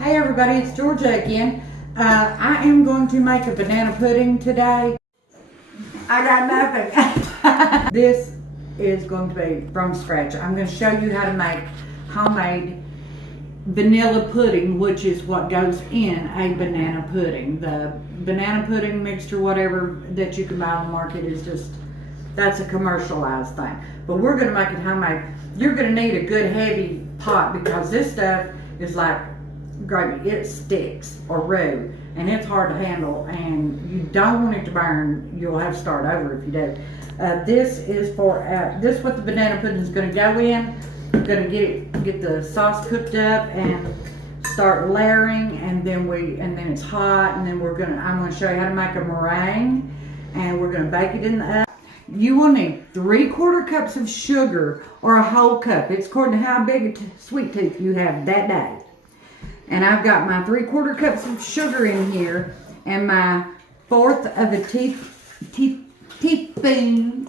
Hey everybody, it's Georgia again. I am going to make a banana pudding today. I got nothing. This is going to be from scratch. I'm going to show you how to make homemade vanilla pudding, which is what goes in a banana pudding. The banana pudding mixture, whatever that you can buy on the market, is just, that's a commercialized thing. But we're going to make it homemade. You're going to need a good heavy pot because this stuff is like gravy. It sticks or roux and it's hard to handle and you don't want it to burn. You'll have to start over if you do. This is for this is what the banana pudding is going to go in. I'm going to get the sauce cooked up and start layering, and then it's hot, and then I'm going to show you how to make a meringue, and we're going to bake it in the oven. You will need 3/4 cups of sugar or a whole cup. It's according to how big a sweet tooth you have that day. And I've got my 3/4 cups of sugar in here and my 1/4 of a teaspoon,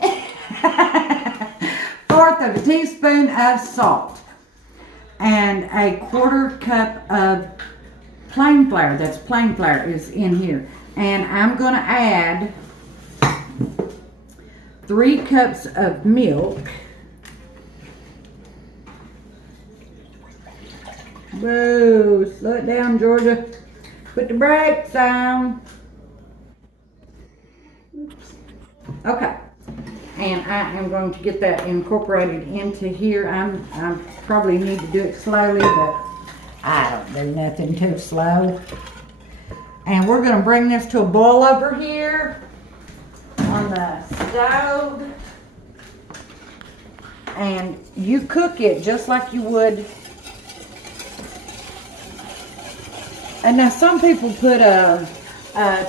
1/4 of a teaspoon of salt, and a 1/4 cup of plain flour. That's plain flour is in here. And I'm going to add 3 cups of milk. Whoa, slow it down, Georgia. Put the brakes on. Oops. Okay. And I am going to get that incorporated into here. I probably need to do it slowly, but I don't do nothing too slow. And we're going to bring this to a boil over here on the stove. And you cook it just like you would. And now some people put a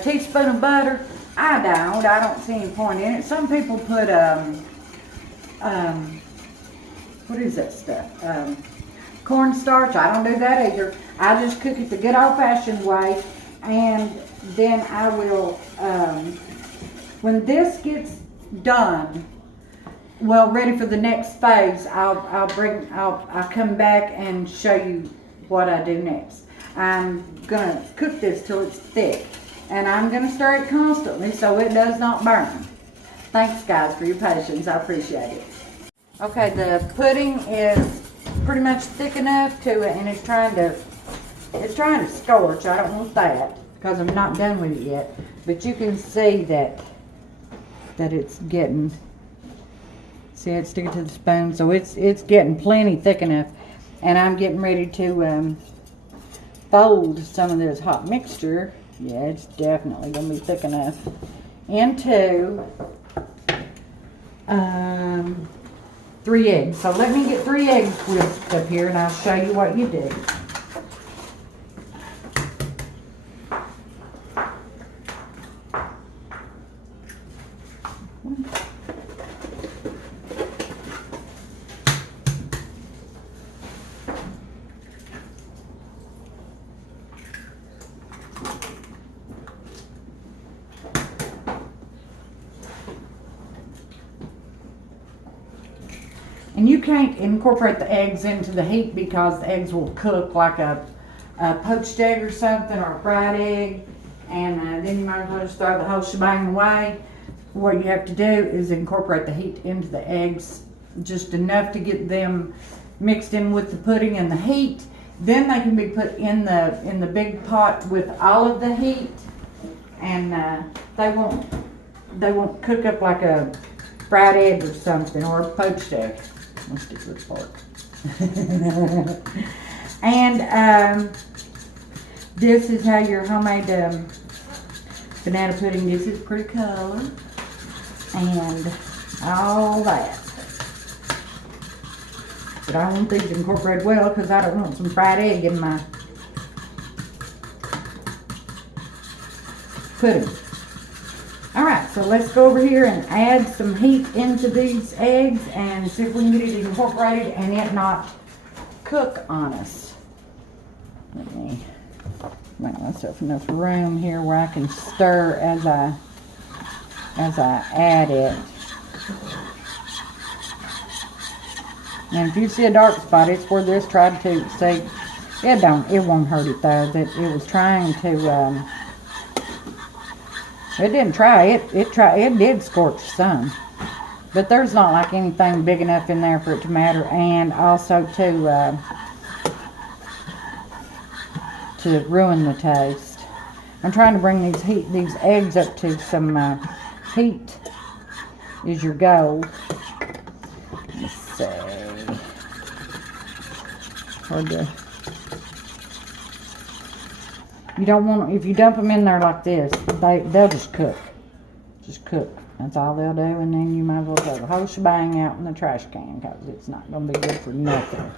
teaspoon of butter. I don't see any point in it. Some people put what is that stuff? Cornstarch. I don't do that either. I just cook it the good old-fashioned way, and then I will when this gets done, well, ready for the next phase, I'll come back and show you what I do next. I'm gonna cook this till it's thick, and I'm gonna stir it constantly so it does not burn. Thanks guys for your patience, I appreciate it. Okay, the pudding is pretty much thick enough to it, and it's trying to scorch. I don't want that because I'm not done with it yet, but you can see that it's getting, see it's sticking to the spoon, so it's getting plenty thick enough, and I'm getting ready to fold some of this hot mixture. Yeah, it's definitely gonna be thick enough, into 3 eggs. So let me get 3 eggs whisked up here and I'll show you what you do. And you can't incorporate the eggs into the heat because the eggs will cook like a poached egg or something, or a fried egg, and then you might as well just throw the whole shebang away. What you have to do is incorporate the heat into the eggs, just enough to get them mixed in with the pudding and the heat. Then they can be put in the big pot with all of the heat, and they won't cook up like a fried egg or something, or a poached egg. Let's stick with the fork. And this is how your homemade banana pudding. This is pretty color and all that. But I want these incorporated well because I don't want some fried egg in my pudding. Alright, so let's go over here and add some heat into these eggs and see if we can get it incorporated and it not cook on us. Let me make myself enough room here where I can stir as I add it. And if you see a dark spot, it's where this tried to, see, It won't hurt it though. That it was trying to. It didn't try. It did scorch some, but there's not like anything big enough in there for it to matter. And also to ruin the taste. I'm trying to bring these eggs up to some heat. Is your goal? Let's see. Hard to. You don't want, if you dump them in there like this, they'll just cook. Just cook. That's all they'll do, and then you might as well throw the whole shebang out in the trash can because it's not going to be good for nothing.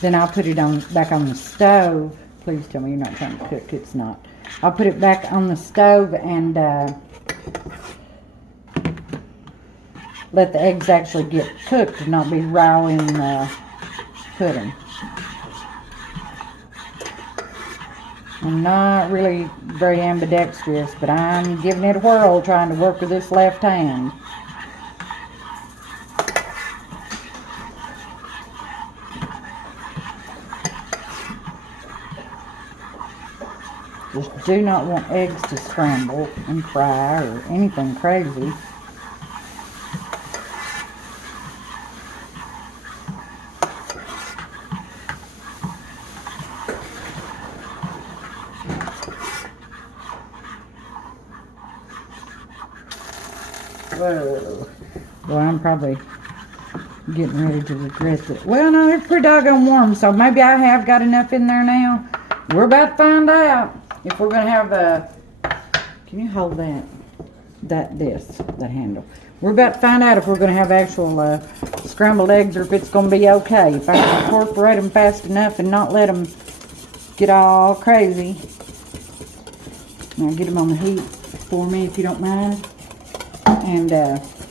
Then I'll put it back on the stove. Please tell me you're not trying to cook. It's not. I'll put it back on the stove and let the eggs actually get cooked and not be raw in the pudding. I'm not really very ambidextrous, but I'm giving it a whirl trying to work with this left hand. Just do not want eggs to scramble and fry or anything crazy. Whoa. Well, I'm probably getting ready to regret it. Well, no, it's pretty doggone warm, so maybe I have got enough in there now. We're about to find out if we're going to have a... Can you hold that handle? We're about to find out if we're going to have actual scrambled eggs or if it's going to be okay. If I can incorporate them fast enough and not let them get all crazy. Now get them on the heat for me if you don't mind. And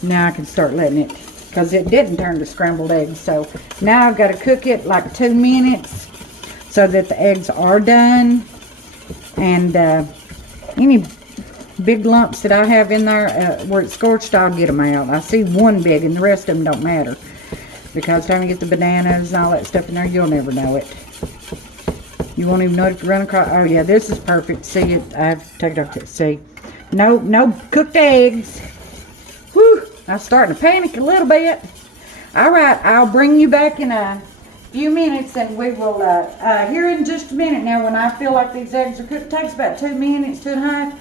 now I can start letting it, because it didn't turn to scrambled eggs. So now I've got to cook it like 2 minutes so that the eggs are done. And any big lumps that I have in there where it's scorched, I'll get them out. I see one big and the rest of them don't matter. Because trying to get the bananas and all that stuff in there, you'll never know it. You won't even know it if you run across. Oh yeah, this is perfect. See it? I've taken it off to see. No cooked eggs. Whew, I'm starting to panic a little bit. All right, I'll bring you back in a few minutes and we will, here in just a minute now when I feel like these eggs are cooked. It takes about 2 minutes, 2.5.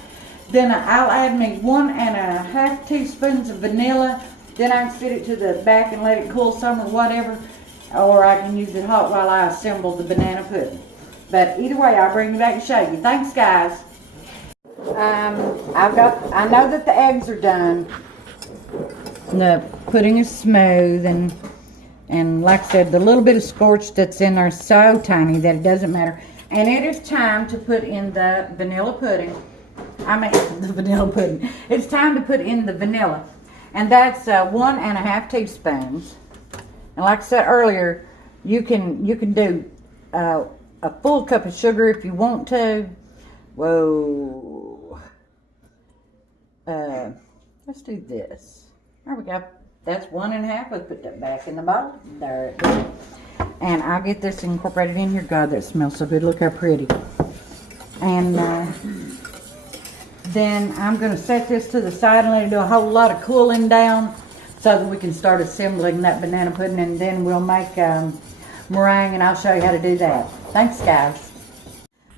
Then I'll add me 1.5 teaspoons of vanilla. Then I can sit it to the back and let it cool some or whatever. Or I can use it hot while I assemble the banana pudding. But either way, I'll bring you back and show you. Thanks, guys. I know that the eggs are done. The pudding is smooth and like I said, the little bit of scorch that's in there is so tiny that it doesn't matter. And it is time to put in the vanilla pudding. The vanilla pudding. It's time to put in the vanilla. And that's 1.5 teaspoons. And like I said earlier, you can do a full cup of sugar if you want to. Whoa. Let's do this. There we go. That's 1.5. Let's put that back in the bottle. There it is. And I'll get this incorporated in here. God, that smells so good. Look how pretty. And then I'm going to set this to the side and let it do a whole lot of cooling down so that we can start assembling that banana pudding, and then we'll make meringue, and I'll show you how to do that. Thanks, guys.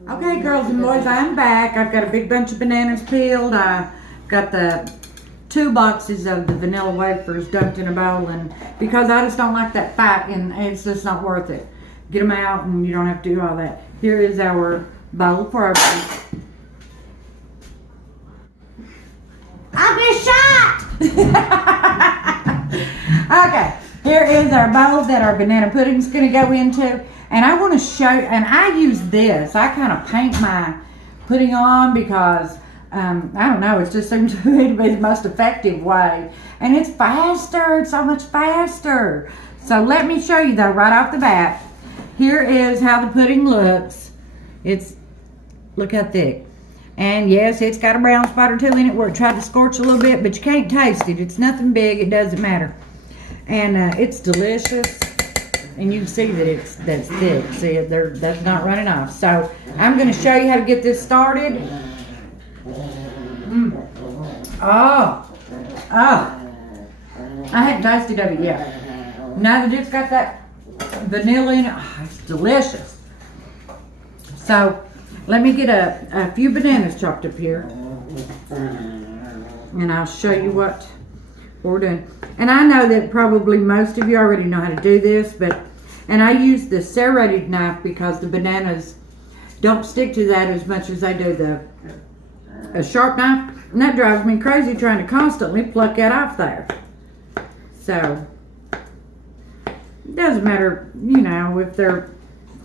Okay, girls and boys, I'm back. I've got a big bunch of bananas peeled. I got the 2 boxes of the vanilla wafers dumped in a bowl, and because I just don't like that fat, and it's just not worth it. Get them out and you don't have to do all that. Here is our bowl for our... I'll be shot! Okay, here is our bowl that our banana pudding's gonna go into. And I want to show, and I use this. I kind of paint my pudding on because, I don't know, it just seems to me to be the most effective way. And it's faster, it's so much faster. So let me show you though, right off the bat. Here is how the pudding looks. Look how thick. And yes, it's got a brown spot or two in it where it tried to scorch a little bit, but you can't taste it. It's nothing big. It doesn't matter. And it's delicious. And you can see that that's thick. See, that's not running off. So I'm going to show you how to get this started. Oh. I hadn't tasted of it yet. Now that it's got that vanilla in it, it's delicious. So let me get a few bananas chopped up here, and I'll show you what we're doing. And I know that probably most of you already know how to do this, and I use the serrated knife because the bananas don't stick to that as much as they do a sharp knife, and that drives me crazy trying to constantly pluck that off there. So it doesn't matter, you know, if they're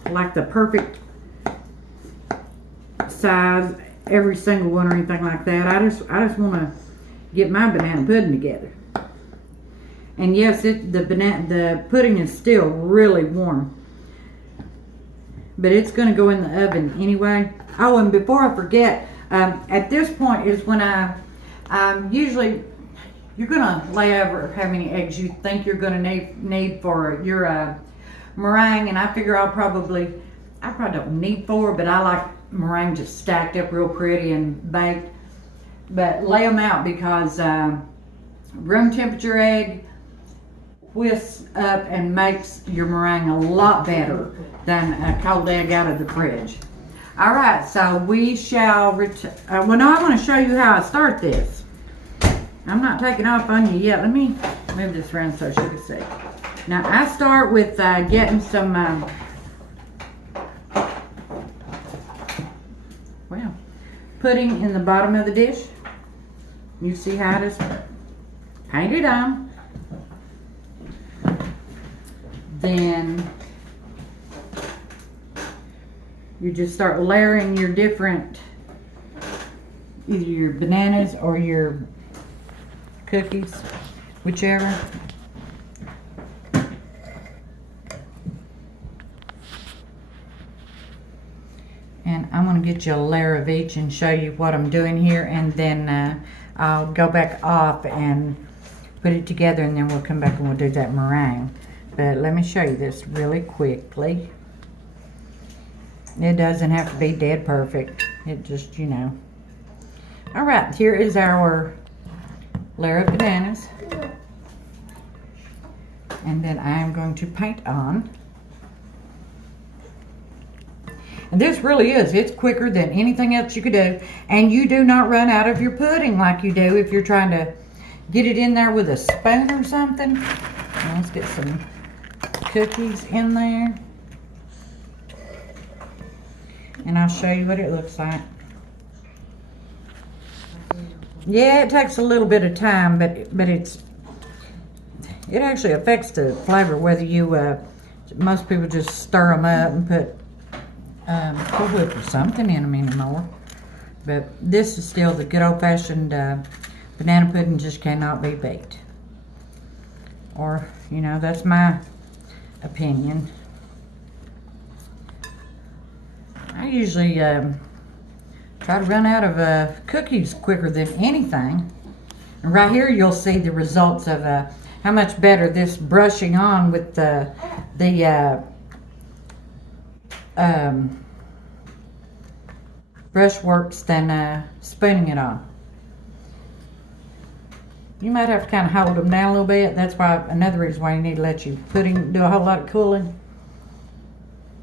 like the perfect size, every single one or anything like that. I just want to get my banana pudding together. And yes, the pudding is still really warm, but it's going to go in the oven anyway. Oh, and before I forget, at this point is when usually you're going to lay over how many eggs you think you're going to need for your meringue, and I figure I probably don't need 4, but I like meringue just stacked up real pretty and baked. But lay them out because room temperature egg whisks up and makes your meringue a lot better than a cold egg out of the fridge. All right, so we shall well, now I want to show you how I start this. I'm not taking off on you yet. Let me move this around so you can see. Now I start with getting some pudding in the bottom of the dish. You see how it is painted on. Then you just start layering your different, either your bananas or your cookies, whichever. And I'm going to get you a layer of each and show you what I'm doing here, and then I'll go back off and put it together, and then we'll come back and we'll do that meringue. But let me show you this really quickly. It doesn't have to be dead perfect. It just, you know. All right, here is our layer of bananas. And then I am going to paint on. And this really is, it's quicker than anything else you could do. And you do not run out of your pudding like you do if you're trying to get it in there with a spoon or something. Now let's get some cookies in there. And I'll show you what it looks like. Yeah, it takes a little bit of time, but it actually affects the flavor whether you, most people just stir them up and put Cool Whip or something in them anymore. But this is still the good old-fashioned banana pudding, just cannot be beat. Or, you know, that's my opinion. I usually try to run out of cookies quicker than anything. And right here you'll see the results of how much better this brushing on with the brush works than spooning it on. You might have to kind of hold them down a little bit. That's why another reason why you need to let your pudding do a whole lot of cooling.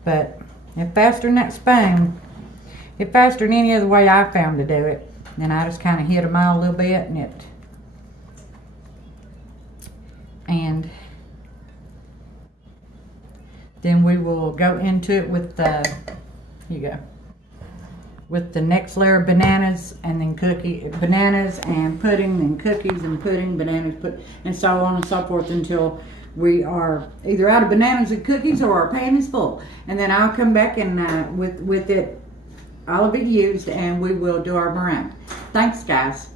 But if faster than that spoon, if faster than any other way I found to do it, then I just kind of hit them all a little bit and then we will go into it with the, here you go, with the next layer of bananas, and then bananas and pudding, then cookies and pudding, bananas, and so on and so forth until we are either out of bananas and cookies or our pan is full. And then I'll come back and with it, all of it used, and we will do our meringue. Thanks, guys.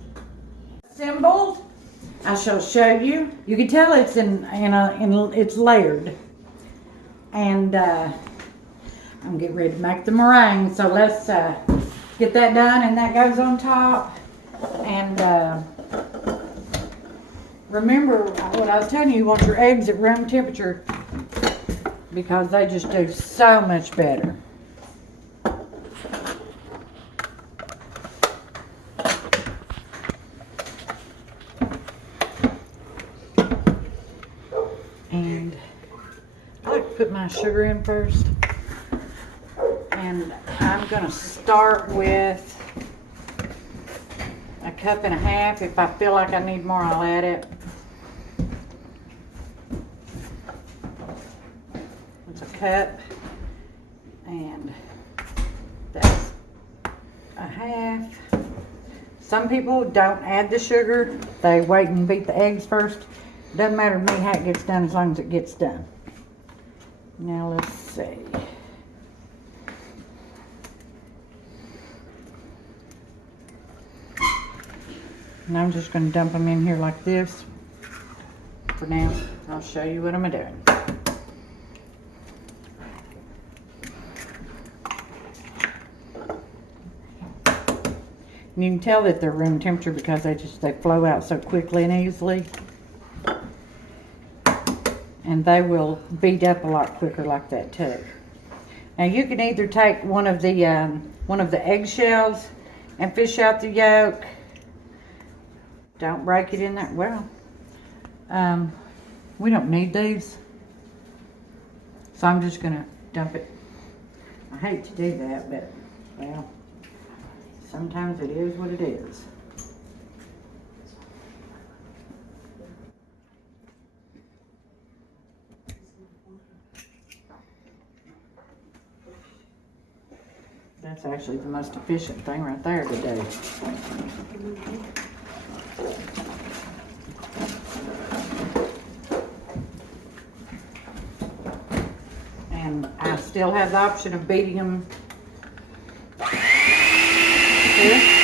Assembled. I shall show you. You can tell it's it's layered, and I'm getting ready to make the meringue. So let's get that done, and that goes on top. And remember what I was telling you, you want your eggs at room temperature because they just do so much better. And I like to put my sugar in first. And I'm going to start with a cup and a half. If I feel like I need more, I'll add it. It's a cup. And that's a half. Some people don't add the sugar. They wait and beat the eggs first. Doesn't matter to me how it gets done as long as it gets done. Now let's see. And I'm just going to dump them in here like this for now. I'll show you what I'm doing. And you can tell that they're room temperature because they flow out so quickly and easily. And they will beat up a lot quicker like that too. Now you can either take one of the eggshells and fish out the yolk. Don't break it in there. Well, we don't need these, so I'm just gonna dump it. I hate to do that, but well, sometimes it is what it is. That's actually the most efficient thing right there to do. And I still have the option of beating them here.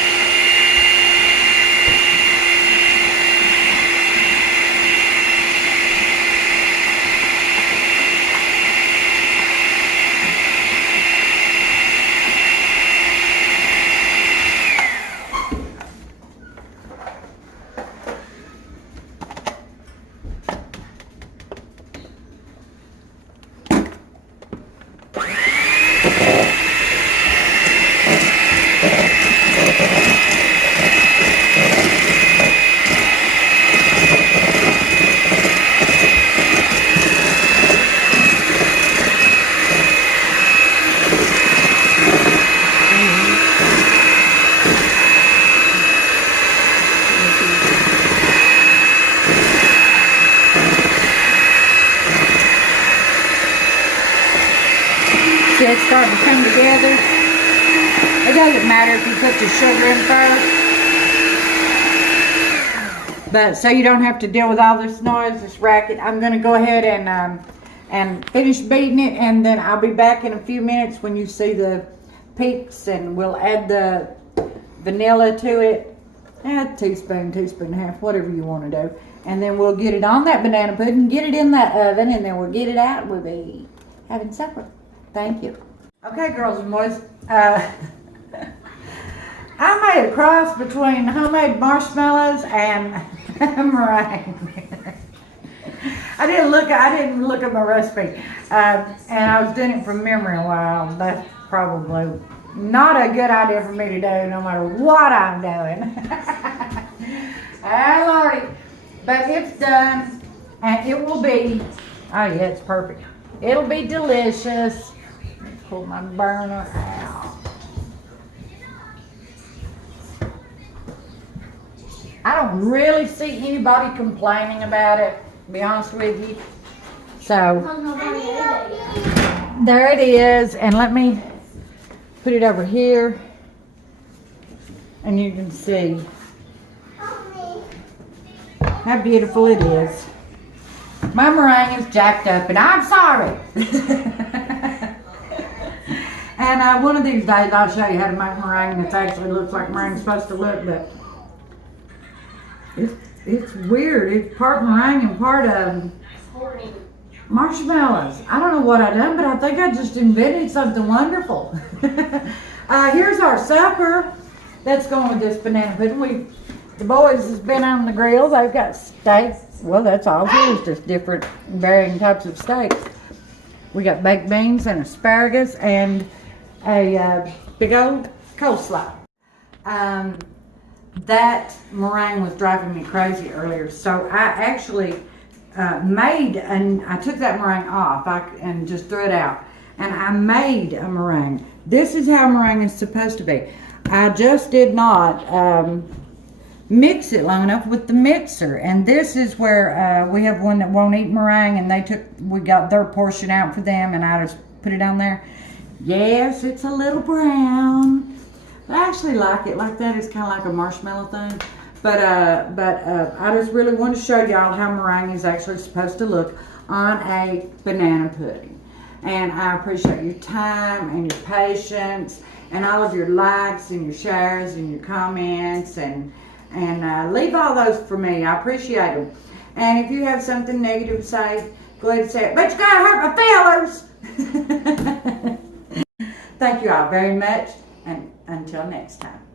See, it's starting to come together. It doesn't matter if you put the sugar in first. But so you don't have to deal with all this noise, this racket. I'm going to go ahead and finish beating it, and then I'll be back in a few minutes when you see the peaks, and we'll add the vanilla to it. A teaspoon, teaspoon and a half, whatever you want to do. And then we'll get it on that banana pudding, get it in that oven, and then we'll get it out, and we'll be having supper. Thank you. Okay, girls and boys, I made a cross between homemade marshmallows and meringue. I didn't look at my recipe, and I was doing it from memory a while. That's probably not a good idea for me to do, no matter what I'm doing. Oh Lordy, but it's done, and it will be. Oh yeah, it's perfect. It'll be delicious. Pull my burner out. I don't really see anybody complaining about it, to be honest with you. So, there it is. And let me put it over here. And you can see how beautiful it is. My meringue is jacked up, and I'm sorry. And one of these days I'll show you how to make meringue that actually looks like meringue's supposed to look, but it's weird. It's part meringue and part marshmallows. I don't know what I done, but I think I just invented something wonderful. Here's our supper. That's going with this banana pudding. The boys has been on the grill. They've got steak. Well, that's all. Here's just different varying types of steaks. We got baked beans and asparagus and a big old coleslaw. That meringue was driving me crazy earlier, so I actually I took that meringue off and just threw it out, and I made a meringue. This is how meringue is supposed to be. I just did not mix it long enough with the mixer, and this is where we have one that won't eat meringue, and we got their portion out for them, and I just put it on there. Yes, it's a little brown. I actually like it like that. It's kind of like a marshmallow thing. But I just really want to show y'all how meringue is actually supposed to look on a banana pudding. And I appreciate your time and your patience and all of your likes and your shares and your comments, and leave all those for me. I appreciate them. And if you have something negative to say, go ahead and say it. But you gotta hurt my feelers. Thank you all very much, and until next time.